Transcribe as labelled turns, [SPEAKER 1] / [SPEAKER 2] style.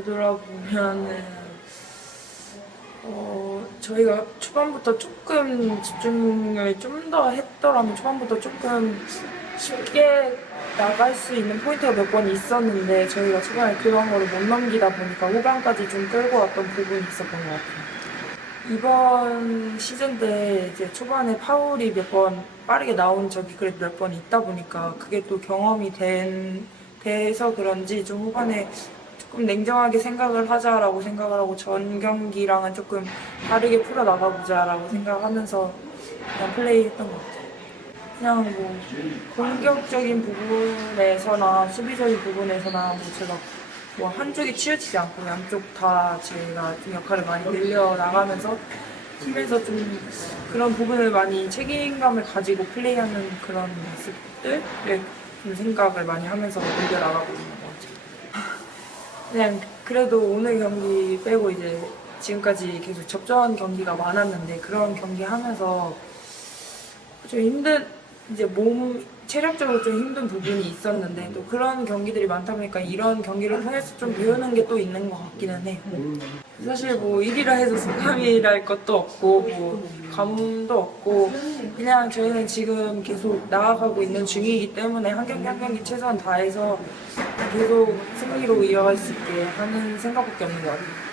[SPEAKER 1] 돌아보면은 어, 저희가 초반부터 조금 집중을 좀 더 했더라면 초반부터 조금 쉽게 나갈 수 있는 포인트가 몇 번 있었는데 저희가 초반에 그런 거를 못 넘기다 보니까 후반까지 좀 끌고 왔던 부분이 있었던 것 같아요. 이번 시즌 때 이제 초반에 파울이 몇 번 빠르게 나온 적이 그래도 몇 번 있다 보니까 그게 또 경험이 된, 돼서 그런지 좀 후반에 조금 냉정하게 생각을 하자라고 생각을 하고 전 경기랑은 조금 다르게 풀어 나가보자라고 생각하면서 그냥 플레이했던 것 같아요. 그냥 뭐 공격적인 부분에서나 수비적인 부분에서나 뭐 제가 뭐 한쪽이 치우치지 않고 양쪽 다 제가 좀 역할을 많이 늘려 나가면서 팀에서 좀 그런 부분을 많이 책임감을 가지고 플레이하는 그런 모습들을 좀 생각을 많이 하면서 늘려 나가고 있는 것 같아요. 그냥 그래도 오늘 경기 빼고 이제 지금까지 계속 접전 경기가 많았는데 그런 경기 하면서 좀 힘든 이제 몸 체력적으로 좀 힘든 부분이 있었는데 또 그런 경기들이 많다 보니까 이런 경기를 통해서 좀 배우는 게 또 있는 것 같기는 해. 사실 뭐 일이라 해서 소감이랄 것도 없고 뭐 감도 없고 그냥 저희는 지금 계속 나아가고 있는 중이기 때문에 한 경기 한 경기 최선 다해서 계속 승리로 이어갈 수 있게 하는 생각밖에 없는 것 같아요.